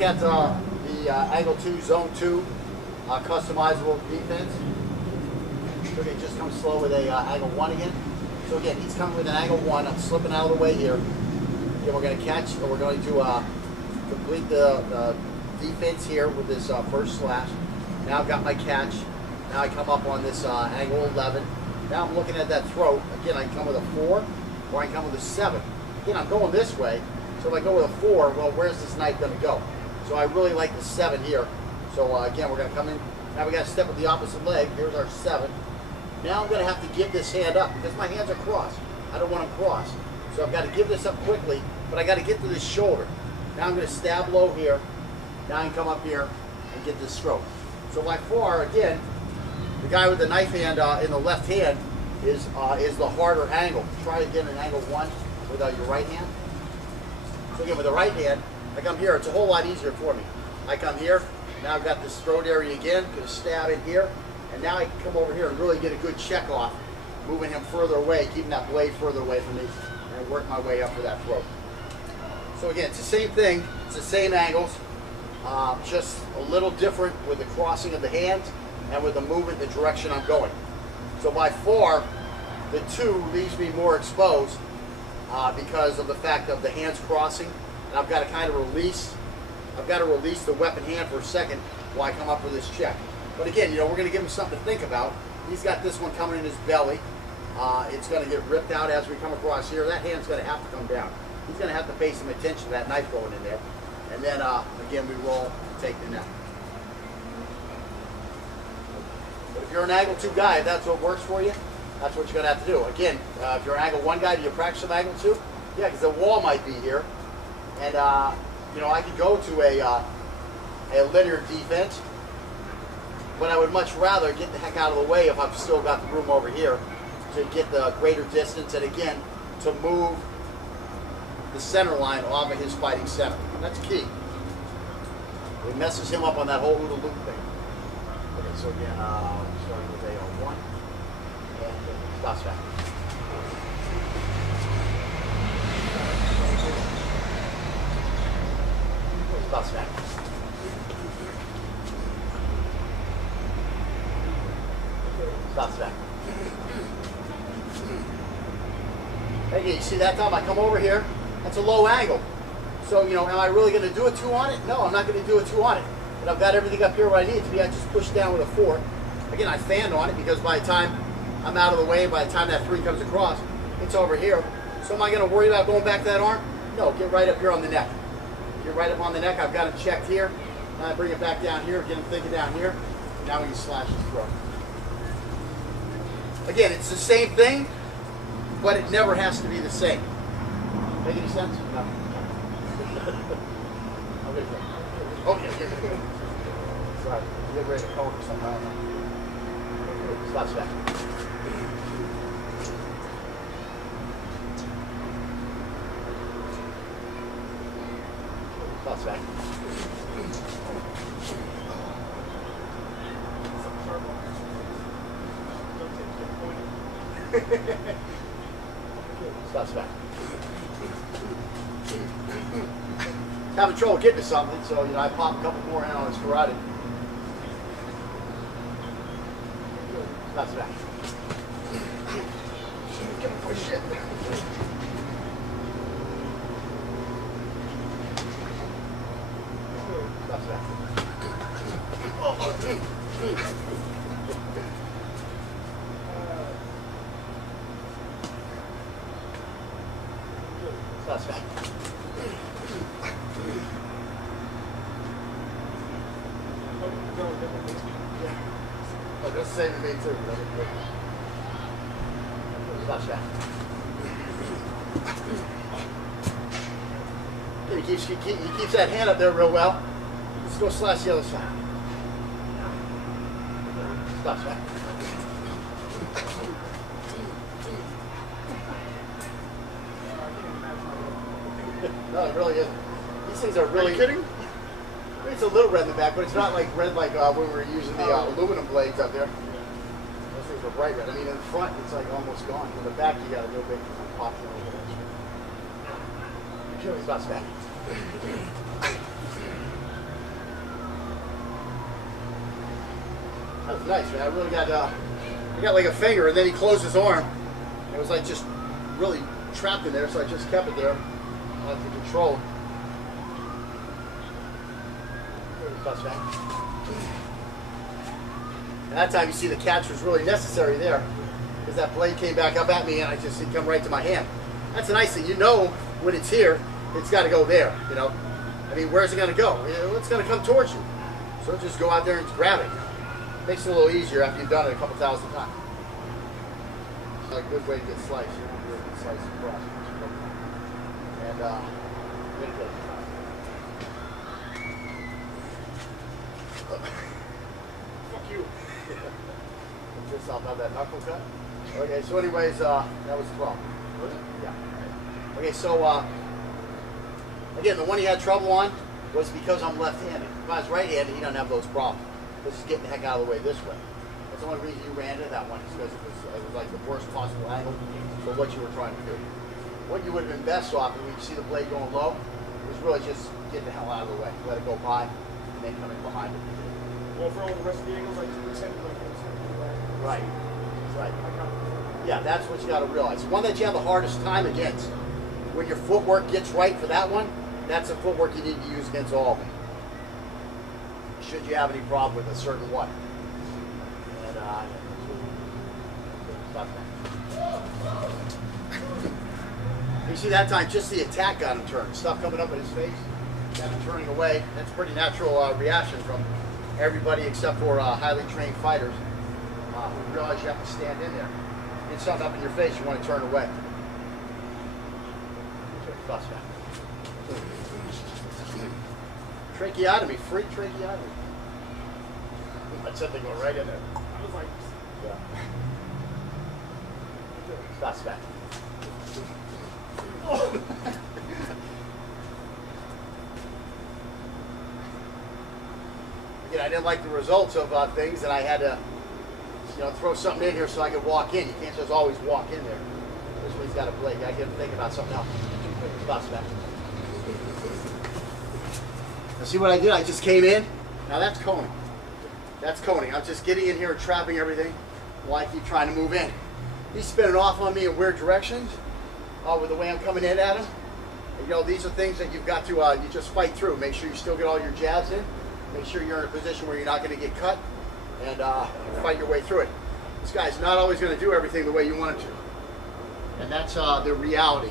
look at the angle 2, zone 2, customizable defense. So again, just come slow with a angle 1 again. So again, he's coming with an angle 1. I'm slipping out of the way here. Again, we're going to catch, or we're going to complete the defense here with this first slash. Now I've got my catch. Now I come up on this angle 11. Now I'm looking at that throat. Again, I can come with a 4, or I can come with a 7. Again, I'm going this way. So if I go with a 4, well, where's this knife going to go? So I really like the 7 here. So again, we're going to come in. Now we got to step with the opposite leg. Here's our 7. Now I'm going to have to give this hand up because my hands are crossed. I don't want them crossed. So I've got to give this up quickly, but I got to get to this shoulder. Now I'm going to stab low here. Now I can come up here and get this stroke. So by far, again, the guy with the knife hand in the left hand is the harder angle. Try again an angle 1 with your right hand. So again, with the right hand, I come here. It's a whole lot easier for me. I come here. Now I've got this throat area again. Going to stab in here. And now I can come over here and really get a good check off, moving him further away, keeping that blade further away from me, and work my way up for that throat. So again, it's the same thing. It's the same angles, just a little different with the crossing of the hands and with the movement, the direction I'm going. So by far, the 2 leaves me more exposed because of the fact of the hands crossing, and I've got to kind of release. I've got to release the weapon hand for a second while I come up with this check. But again, you know, we're going to give him something to think about. He's got this one coming in his belly. It's going to get ripped out as we come across here. That hand's going to have to come down. He's going to have to pay some attention to that knife going in there. And then, again, we roll and take the neck. But if you're an angle 2 guy, if that's what works for you, that's what you're going to have to do. Again, if you're an angle 1 guy, do you practice some angle 2? Yeah, because the wall might be here. And, you know, I could go to a linear defense. But I would much rather get the heck out of the way if I've still got the room over here to get the greater distance and again to move the center line off of his fighting center. That's key. It messes him up on that whole OODA loop thing. Okay, so again, starting with a 1 and stop back. Stop back. Stop back. Okay, you see that time I come over here, that's a low angle. So, you know, am I really going to do a 2 on it? No, I'm not going to do a 2 on it. But I've got everything up here where I need it to be. I just push down with a 4. Again, I fanned on it because by the time I'm out of the way, by the time that 3 comes across, it's over here. So am I going to worry about going back to that arm? No, get right up here on the neck. Get right up on the neck. I've got him checked here. Now I bring it back down here, get him thinking down here. Now we can slash his throat. Again, it's the same thing, but it never has to be the same. Make any sense? No. Okay. Sorry, you get ready to cover something. Stop back. Stop back. Stop back. Having trouble getting to something, so you know I pop a couple more in on his karate. Stop back. Give him for shit. Stop back. Stop back. Oh, that's the same to me too. Stop back. He keeps that hand up there real well. Let's go slash the other side. Stop back. No, it really isn't. These things are really... Are you kidding? It's a little red in the back, but it's not like red like when we were using the aluminum blades up there. Those things are bright red. I mean, in the front, it's like almost gone. In the back, you got a little bit pop a little bit. Stop back. was nice, man. I really got, I got like a finger, and then he closed his arm. It was like just really trapped in there, so I just kept it there to control. And that time you see the catch was really necessary there, because that blade came back up at me and it come right to my hand. That's the nice thing. You know when it's here, it's got to go there, you know. I mean, where's it going to go? It's going to come towards you. So just go out there and grab it. Makes it a little easier after you've done it a couple thousand times. It's a good way to get sliced. You want to do a good slice across. And, fuck you. Just off have that knuckle cut. Okay, so anyways, that was 12. Yeah. Okay, so again, the one he had trouble on was because I'm left-handed. If I was right-handed, he doesn't have those problems. Because he's getting the heck out of the way this way. That's the only reason you ran into that one, is because it was like the worst possible angle for what you were trying to do. What you would have been best off, when you see the blade going low, is really just get the hell out of the way. Let it go by, and then come in behind it. Well, for all the rest of the angles, I just pretend like it's right. Right. Yeah, that's what you got to realize. One that you have the hardest time against, when your footwork gets right for that one, that's the footwork you need to use against all of them. Should you have any problem with a certain one. And, you see that time, just the attack got him turned. Stuff coming up in his face, got him turning away. That's a pretty natural reaction from everybody except for highly trained fighters who realize you have to stand in there. Get something up in your face, you want to turn away. Tracheotomy, free tracheotomy. That's something go right in there. I was like, yeah. That's back. Again, I didn't like the results of things, and I had to, throw something in here so I could walk in. You can't just always walk in there. This one's got a blade. I get to think about something else. That's back. Now see what I did? I just came in. Now that's coning. That's coning. I'm just getting in here and trapping everything while I keep trying to move in. He's spinning off on me in weird directions with the way I'm coming in at him. And, these are things that you've got to you just fight through. Make sure you still get all your jabs in. Make sure you're in a position where you're not going to get cut, and fight your way through it. This guy's not always going to do everything the way you want him to. And that's the reality.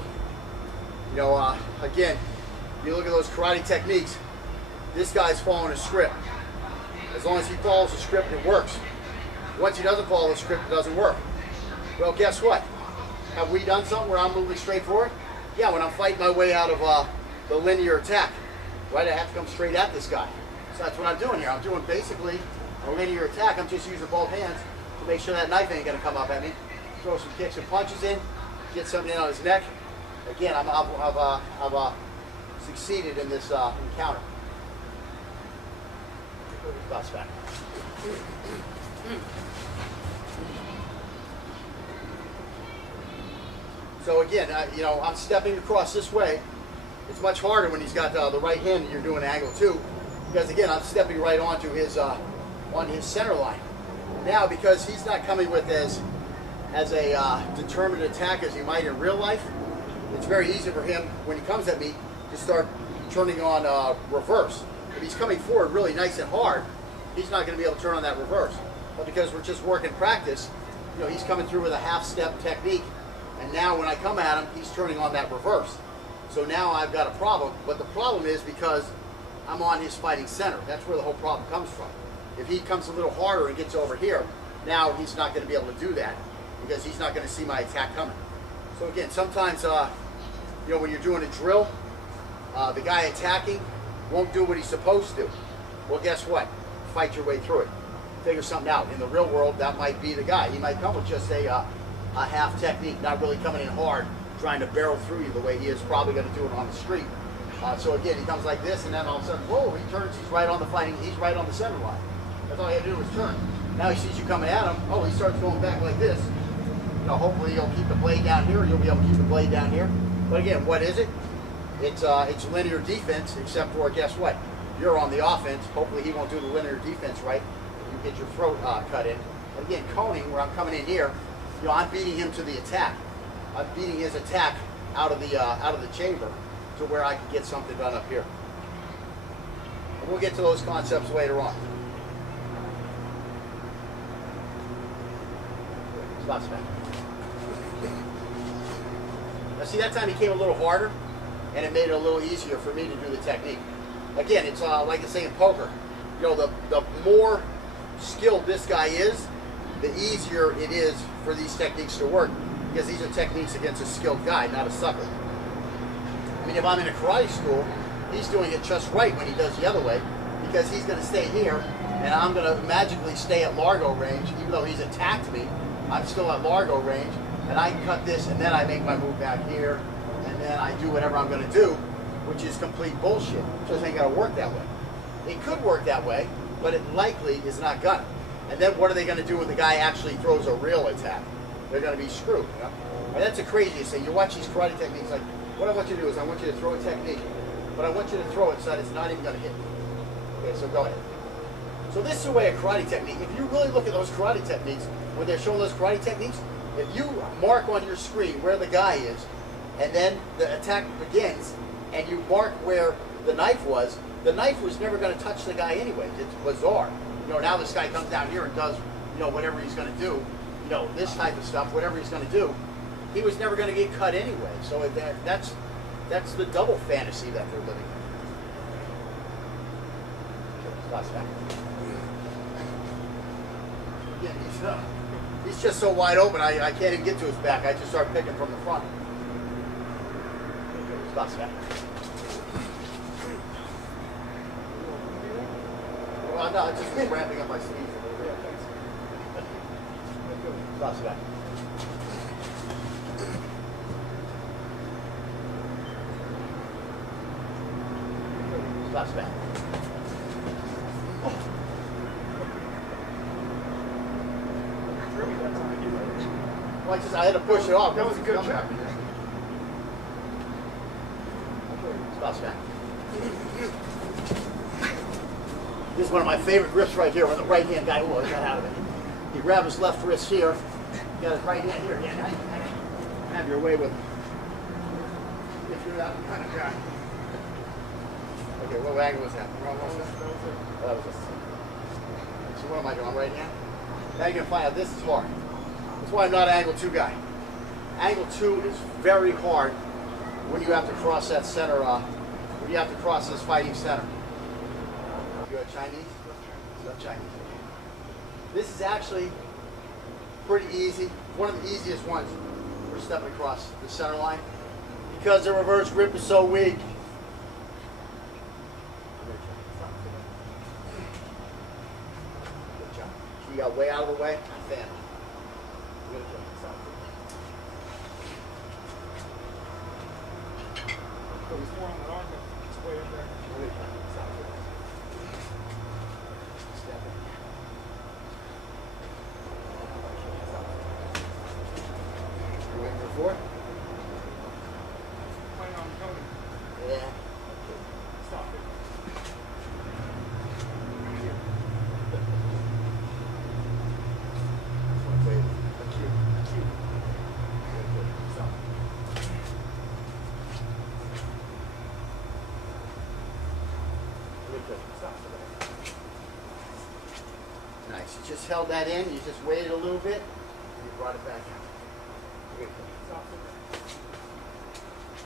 Again, you look at those karate techniques, this guy's following a script. As long as he follows the script, it works. Once he doesn't follow the script, it doesn't work. Well, guess what? Have we done something where I'm moving straight forward? Yeah, when I'm fighting my way out of the linear attack, right? I have to come straight at this guy. So that's what I'm doing here. I'm doing basically a linear attack. I'm just using both hands to make sure that knife ain't going to come up at me. Throw some kicks and punches in, get something in on his neck. Again, I've succeeded in this encounter. Bust back. So again, I'm stepping across this way. It's much harder when he's got the right hand and you're doing angle 2, because again, I'm stepping right onto his on his center line. Now, because he's not coming with as a determined attack as he might in real life, it's very easy for him when he comes at me to start turning on reverse. If he's coming forward really nice and hard, he's not going to be able to turn on that reverse. But because we're just working practice, he's coming through with a half-step technique, and now when I come at him, he's turning on that reverse. So now I've got a problem, but the problem is because I'm on his fighting center. That's where the whole problem comes from. If he comes a little harder and gets over here, now he's not going to be able to do that because he's not going to see my attack coming. So again, sometimes, when you're doing a drill, the guy attacking won't do what he's supposed to. Well, guess what? Fight your way through it. Figure something out. In the real world, that might be the guy. He might come with just a half technique, not really coming in hard, trying to barrel through you the way he is probably going to do it on the street. So again, he comes like this, and then all of a sudden, whoa, he turns, he's right on the center line. That's all he had to do was turn. Now he sees you coming at him, oh, he starts going back like this. Hopefully he'll keep the blade down here, you'll be able to keep the blade down here. But again, what is it? It's linear defense, except for, guess what? You're on the offense. Hopefully he won't do the linear defense right. you get your throat cut in. But again, coning, where I'm coming in here, you know, I'm beating him to the attack. I'm beating his attack out of the chamber to where I can get something done up here. And we'll get to those concepts later on. Stop smack. Now see, that time he came a little harder, and it made it a little easier for me to do the technique. Again, it's like I say in poker, you know, the more skilled this guy is, the easier it is for these techniques to work, because these are techniques against a skilled guy, not a sucker. I mean, if I'm in a karate school, he's doing it just right when he does the other way, because he's going to stay here, and I'm going to magically stay at Largo range. Even though he's attacked me, I'm still at Largo range, and I can cut this, and then I make my move back here, and then I do whatever I'm going to do, which is complete bullshit. It just ain't going to work that way. It could work that way, but it likely is not gonna. And then what are they going to do when the guy actually throws a real attack? They're going to be screwed. You know? And that's the craziest thing. You watch these karate techniques, like, what I want you to do is I want you to throw a technique, but I want you to throw it so that it's not even going to hit you. Okay, so go ahead. So this is the way a karate technique, if you really look at those karate techniques, when they're showing those karate techniques, if you mark on your screen where the guy is, and then the attack begins, and you mark where the knife was never going to touch the guy anyway. It's bizarre. You know, now this guy comes down here and does, you know, whatever he's going to do, you know, this type of stuff, whatever he's going to do, he was never going to get cut anyway. So that's the double fantasy that they're living in. Stop back. Again, he's just so wide open, I can't even get to his back. I just start picking from the front. Stop back. Well, no, it's just me ramping up my speed a little bit. Stop back. Stop back. Well, I had to push it off. That was a good check. Stop back. This is one of my favorite grips right here, when the right hand guy got out of it. He grabbed his left wrist here, got his right hand here. Yeah, have your way with him. If you're that kind of guy. Okay, what angle was that? Wrong one? That was it. So what am I doing? Right hand? Now you're going to find out this is hard. That's why I'm not an angle 2 guy. Angle 2 is very hard when you have to cross that center, when you have to cross this fighting center. You got Chinese? No Chinese. This is actually pretty easy. One of the easiest ones for stepping across the center line, because the reverse grip is so weak. Good job. You got way out of the way. Fan. There's more on that arm, but it's way up there. You waiting for 4? Planning on coming. Yeah. Stop it. Wait. Cute. Stop. Nice. You just held that in, you just waited a little bit, and you brought it back out. Stop it.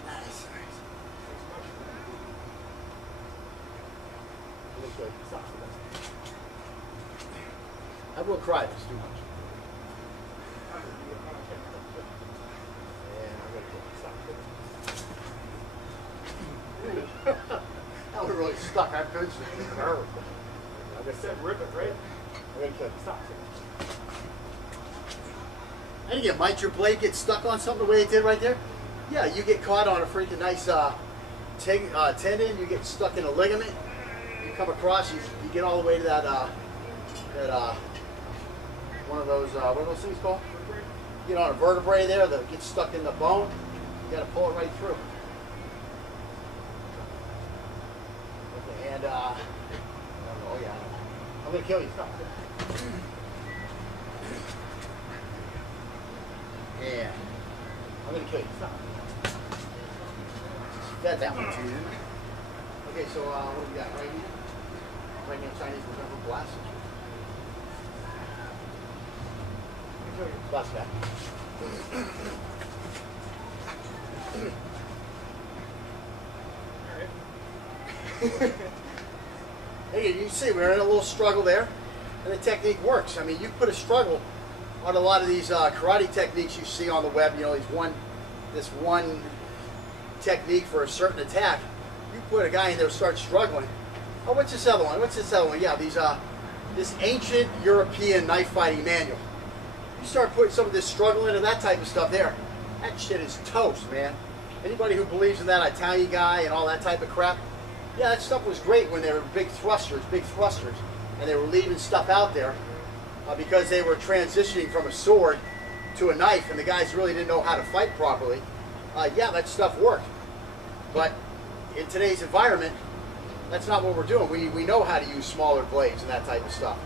Nice. Good. Stop it. I will cry if it's too much. That was really stuck. I'm good. Like I said, rip it, right? Stop it. And again, might your blade get stuck on something the way it did right there? Yeah, you get caught on a freaking nice tendon, you get stuck in a ligament, you come across, you get all the way to that one of those, what are those things called? You get on a vertebrae there that gets stuck in the bone, you got to pull it right through. Okay, and, oh yeah, I'm gonna kill you. Stop. Yeah. I'm gonna kill you. Stop. Fed that one to you. Okay, so what do we got right here? Right now, Chinese November blast. Blast back. Hey, you see, we're in a little struggle there, and the technique works. I mean, you put a struggle on a lot of these karate techniques you see on the web. You know, this one technique for a certain attack. You put a guy in there who starts struggling. Oh, what's this other one? What's this other one? Yeah, this ancient European knife fighting manual. You start putting some of this struggle into that type of stuff there. That shit is toast, man. Anybody who believes in that Italian guy and all that type of crap, yeah, that stuff was great when they were big thrusters, and they were leaving stuff out there because they were transitioning from a sword to a knife, and the guys really didn't know how to fight properly. Yeah, that stuff worked. But in today's environment, that's not what we're doing. We know how to use smaller blades and that type of stuff.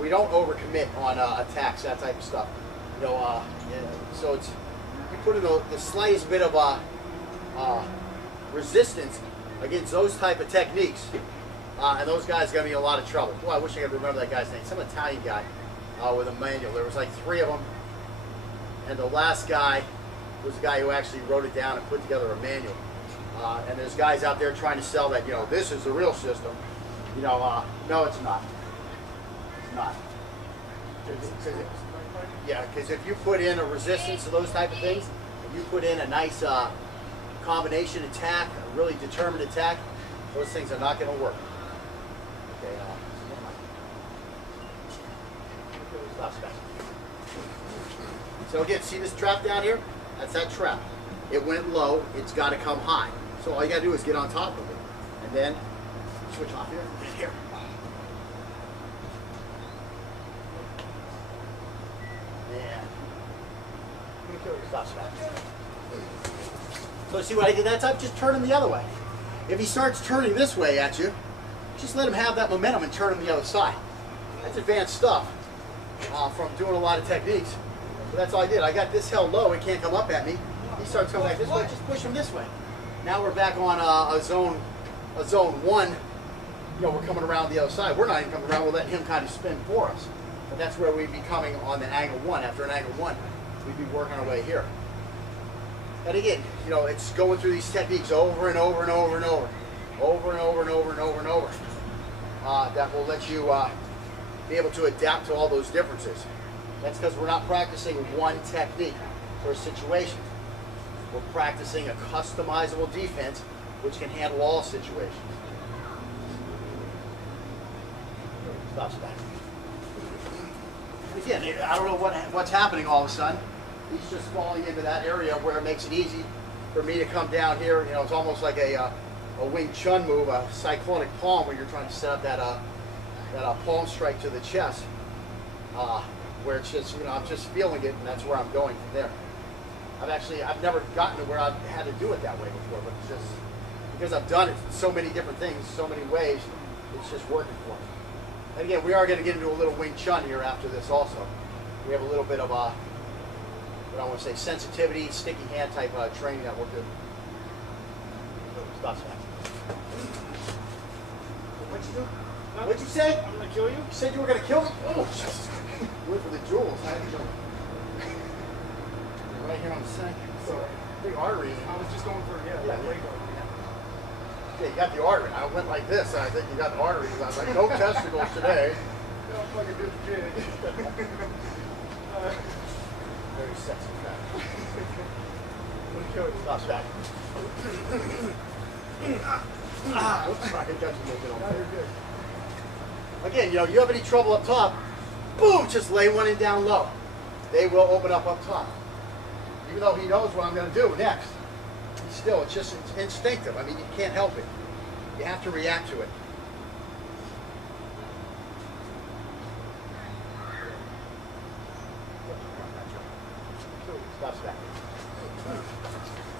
We don't overcommit on attacks, that type of stuff. You know, yeah, so it's you put in the slightest bit of resistance against those type of techniques, and those guys are gonna be in a lot of trouble. Boy, I wish I could remember that guy's name. Some Italian guy with a manual. There was like 3 of them, and the last guy was the guy who actually wrote it down and put together a manual. And there's guys out there trying to sell that, you know, this is the real system. You know, no, it's not. It's not. Yeah, because if you put in a resistance to those type of things, if you put in a nice combination attack, a really determined attack, those things are not going to work. Okay, stop spec. So again, see this trap down here? That's that trap. It went low, it's got to come high. So all you got to do is get on top of it. And then switch off here. Here. And stop spec. So see what I did that time? Just turn him the other way. If he starts turning this way at you, just let him have that momentum and turn him the other side. That's advanced stuff from doing a lot of techniques. So that's all I did. I got this held low, he can't come up at me. He starts coming back this way, just push him this way. Now we're back on a zone 1. You know, we're coming around the other side. We're not even coming around, we're letting him kind of spin for us. But that's where we'd be coming on the angle 1. After an angle 1, we'd be working our way here. And again, you know, it's going through these techniques over and over and over and over. Over and over and over and over and over. That will let you be able to adapt to all those differences. That's because we're not practicing one technique for a situation. We're practicing a customizable defense which can handle all situations. Stop back. Again, I don't know what's happening all of a sudden. He's just falling into that area where it makes it easy for me to come down here. You know, it's almost like a Wing Chun move, a cyclonic palm, where you're trying to set up that palm strike to the chest, where it's just, you know, I'm just feeling it, and that's where I'm going from there. I've never gotten to where I've had to do it that way before, but it's just because I've done it so many different things, so many ways, it's just working for me. And again, we are going to get into a little Wing Chun here after this also. We have a little bit of what I want to say, sensitivity, sticky hand type training that we'll do. Stop back. What'd you do? What'd you say? I'm going to kill you? You said you were going to kill me? Oh, Jesus. You went for the jewels. I had to jump. Right here on the side. So, big artery. I was just going for, yeah. Yeah, you got the artery. I went like this, and I think you got the artery. I was like, no testicles today. Yeah, I'm fucking good jig. Very sexy guy. I'm going to kill you. Stop back. Oops, sorry, I got you a little bit on there. You're good. Again, you know, you have any trouble up top, boom, just lay one in down low. They will open up top. Even though he knows what I'm going to do next. Still, it's instinctive. I mean, you can't help it. You have to react to it. Stop back.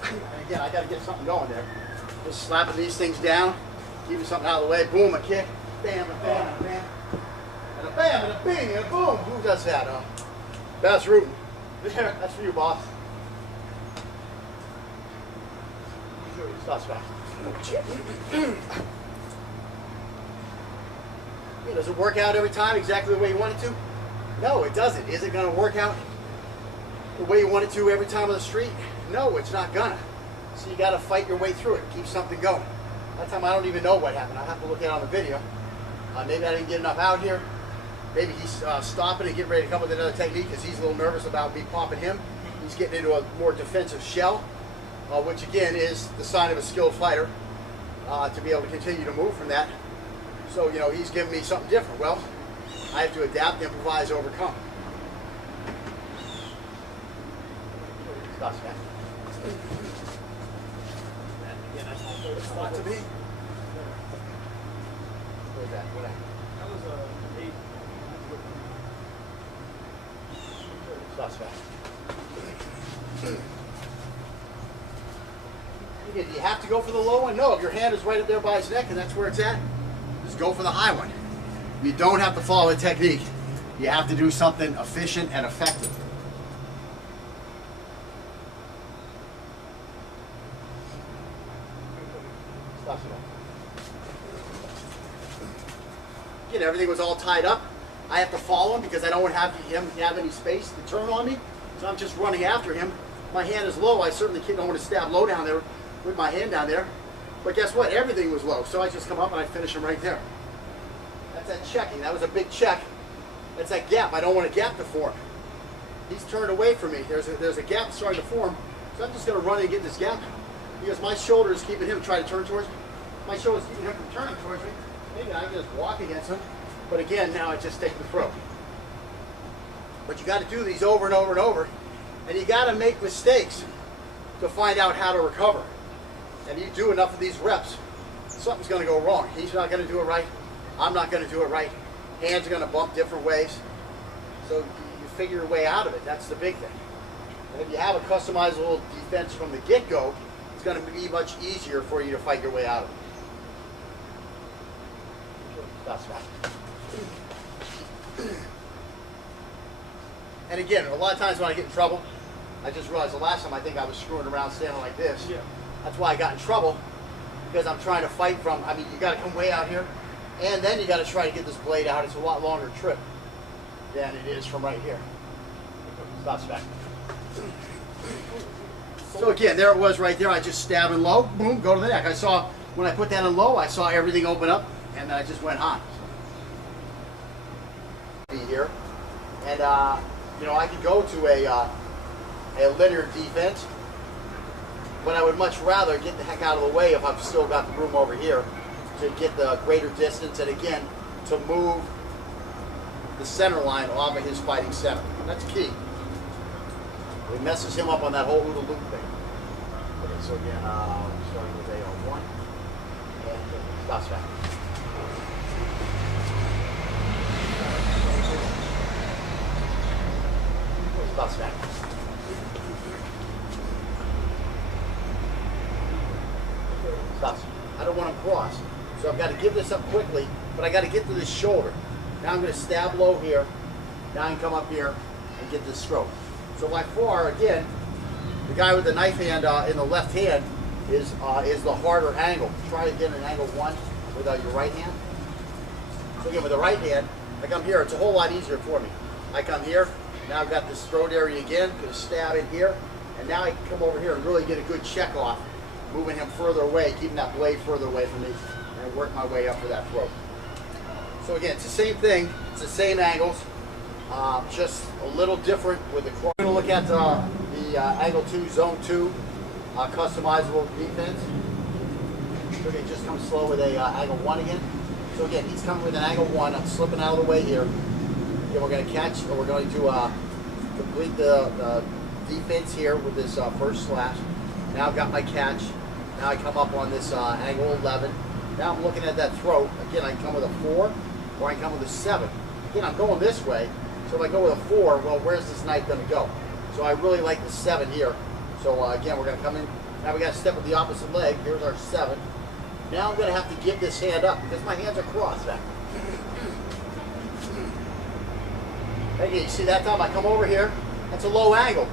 And again, I got to get something going there. Just slapping these things down, keeping something out of the way. Boom, a kick. Bam, a bam, a bam. And a bam, and a bing, and a boom. Who does that? That's Rootin. There, that's for you, boss. Stop, stop. Yeah, does it work out every time exactly the way you want it to? No, it doesn't. Is it going to work out the way you want it to every time on the street? No, it's not gonna. So you got to fight your way through it. Keep something going. That time I don't even know what happened. I'll have to look at it on the video. Maybe I didn't get enough out here. Maybe he's stopping and getting ready to come with another technique because he's a little nervous about me popping him. He's getting into a more defensive shell, which again is the sign of a skilled fighter, to be able to continue to move from that. So, you know, he's giving me something different. Well, I have to adapt, improvise, overcome. Stop, Scott. Again, that's my favorite spot to be. Where's that? What happened? That was a 8. Stop, Scott. Again, do you have to go for the low one? No, if your hand is right up there by his neck and that's where it's at, just go for the high one. You don't have to follow a technique. You have to do something efficient and effective. Stop, Scott. Again, everything was all tied up. I have to follow him because I don't have him have any space to turn on me. So I'm just running after him. My hand is low. I certainly don't want to stab low down there with my hand down there. But guess what? Everything was low. So I just come up and I finish him right there. That's that checking. That was a big check. That's that gap. I don't want a gap to form. He's turned away from me. There's a gap starting to form. So I'm just going to run and get this gap because my shoulder is keeping him trying to turn towards me. My shoulder is keeping him from turning towards me. Maybe I can just walk against him. But again, now I just take the throat. But you got to do these over and over and over. And you got to make mistakes to find out how to recover. And you do enough of these reps, something's going to go wrong. He's not going to do it right. I'm not going to do it right. Hands are going to bump different ways. So you figure your way out of it. That's the big thing. And if you have a customizable defense from the get-go, it's going to be much easier for you to fight your way out of it. That's right. And again, a lot of times when I get in trouble, I just realized the last time I think I was screwing around standing like this. Yeah. That's why I got in trouble, because I'm trying to fight from, I mean, you got to come way out here, and then you got to try to get this blade out. It's a lot longer trip than it is from right here. Stop, back. So again, there it was right there. I just stab in low, boom, go to the neck. I saw, when I put that in low, I saw everything open up, and then I just went high. Be here, and you know, I could go to a linear defense, but I would much rather get the heck out of the way if I've still got the room over here to get the greater distance, and again, to move the center line off of his fighting center. That's key. It messes him up on that whole OODA loop thing. Okay, so again, starting with a 1, and stop back. Stop back. Stop. I don't want him crossed. So I've got to give this up quickly, but I got to get to this shoulder. Now I'm going to stab low here. Now I can come up here and get this stroke. So by far, again, the guy with the knife hand in the left hand is the harder angle. Try to get an angle 1 with your right hand. So again, with the right hand, I come here. It's a whole lot easier for me. I come here. Now I've got this throat area again. Going to stab in here. And now I can come over here and really get a good check off, moving him further away, keeping that blade further away from me, and work my way up for that throat. So again, it's the same thing. It's the same angles, just a little different with the cross. We're going to look at the angle 2, zone 2, customizable defense. So again, just come slow with a angle 1 again. So again, he's coming with an angle 1. I'm slipping out of the way here. Again, we're going to catch, or we're going to complete the defense here with this first slash. Now I've got my catch. Now I come up on this angle 11. Now I'm looking at that throat. Again, I can come with a 4, or I can come with a 7. Again, I'm going this way. So if I go with a 4, well, where's this knife going to go? So I really like the 7 here. So again, we're going to come in. Now we got to step with the opposite leg. Here's our 7. Now I'm going to have to give this hand up because my hands are crossed back. Again, you see that time I come over here, that's a low angle.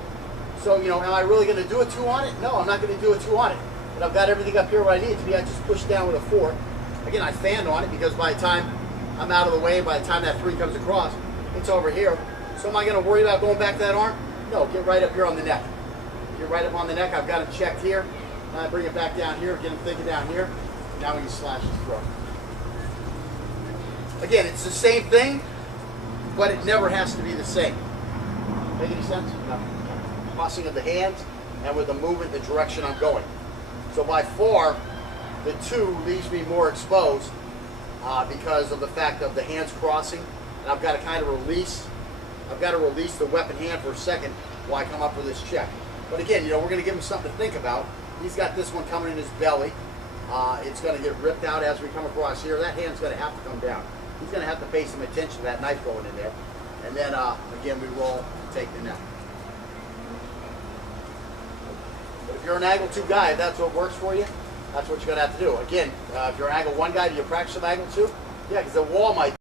So, you know, am I really going to do a 2 on it? No, I'm not going to do a 2 on it. But I've got everything up here where I need it to be. I just push down with a 4. Again, I fanned on it because by the time I'm out of the way, by the time that 3 comes across, it's over here. So am I going to worry about going back to that arm? No, get right up here on the neck. Get right up on the neck. I've got it checked here. Now I bring it back down here, get him thinking down here. Now we can slash his throat. Again, it's the same thing, but it never has to be the same. Make any sense? No. Crossing of the hands and with the movement, the direction I'm going. So by far, the 2 leaves me more exposed because of the fact of the hands crossing, and I've got to kind of release. I've got to release the weapon hand for a second while I come up with this check. But again, you know, we're going to give him something to think about. He's got this one coming in his belly. It's going to get ripped out as we come across here. That hand's going to have to come down. He's going to have to pay some attention to that knife going in there. And then, again, we roll and take the neck. But if you're an angle 2 guy, if that's what works for you, that's what you're going to have to do. Again, if you're an angle 1 guy, do you practice some angle 2? Yeah, because the wall might